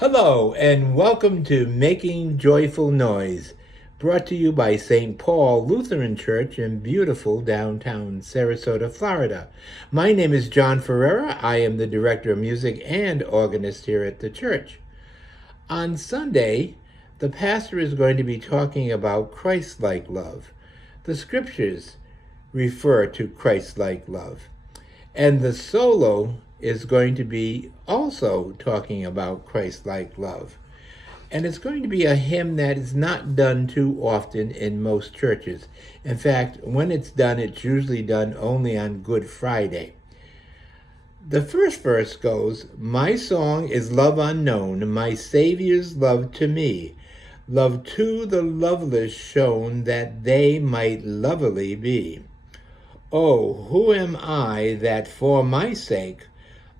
Hello, and welcome to Making Joyful Noise, brought to you by St. Paul Lutheran Church in beautiful downtown Sarasota, Florida. My name is John Ferreira. I am the Director of Music and organist here at the church. On Sunday, the pastor is going to be talking about Christ-like love. The scriptures refer to Christ-like love. And the solo is going to be also talking about Christ-like love. And it's going to be a hymn that is not done too often in most churches. In fact, when it's done, it's usually done only on Good Friday. The first verse goes, "My song is love unknown, my Savior's love to me. Love to the loveless shown, that they might lovelily be. Oh, who am I that for my sake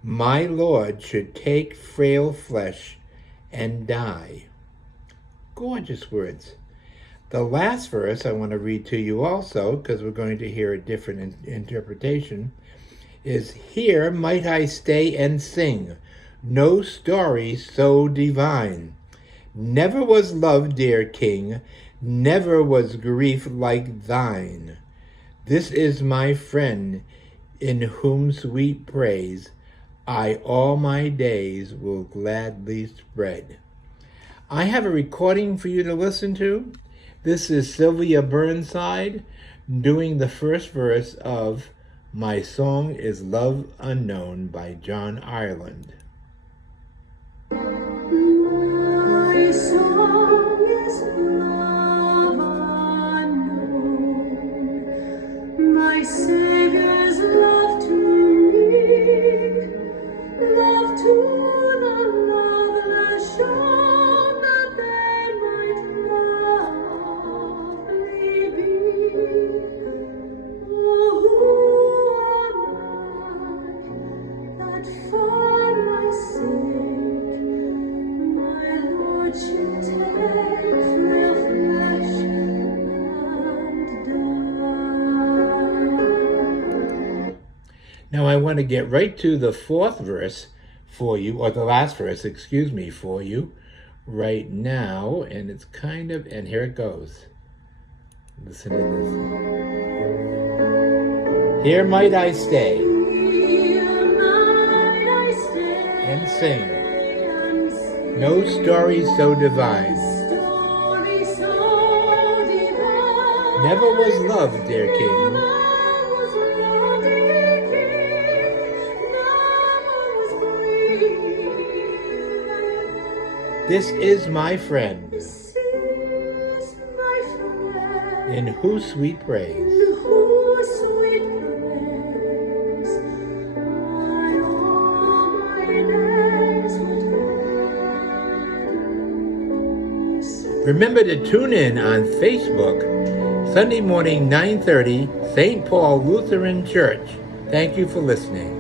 my Lord should take frail flesh and die?" Gorgeous words. The last verse I want to read to you also, because we're going to hear a different interpretation, is, "Here might I stay and sing, no story so divine. Never was love, dear King, never was grief like thine. This is my friend, in whom sweet praise I all my days will gladly spread." I have a recording for you to listen to. This is Sylvia Burnside doing the first verse of "My Song is Love Unknown" by John Ireland. My song is love unknown, my Savior's love to me, love to the loveless shown, that they might lovely be. Oh, who am I that for my sake my Lord should take frail flesh and die? Now I want to get right to the fourth verse for you, or the last verse, for you right now. And it's and here it goes. Listen to this. "Here might I stay Here might I stay and sing, and sing, no story so divine. story so divine. Never was love, dear King, Never was love, dear King, never was grief. this is my friend, This is my friend, in whose sweet praise in whose sweet praise I all my days would gladly spend." Remember to tune in on Facebook, Sunday morning, 9:30, St. Paul Lutheran Church. Thank you for listening.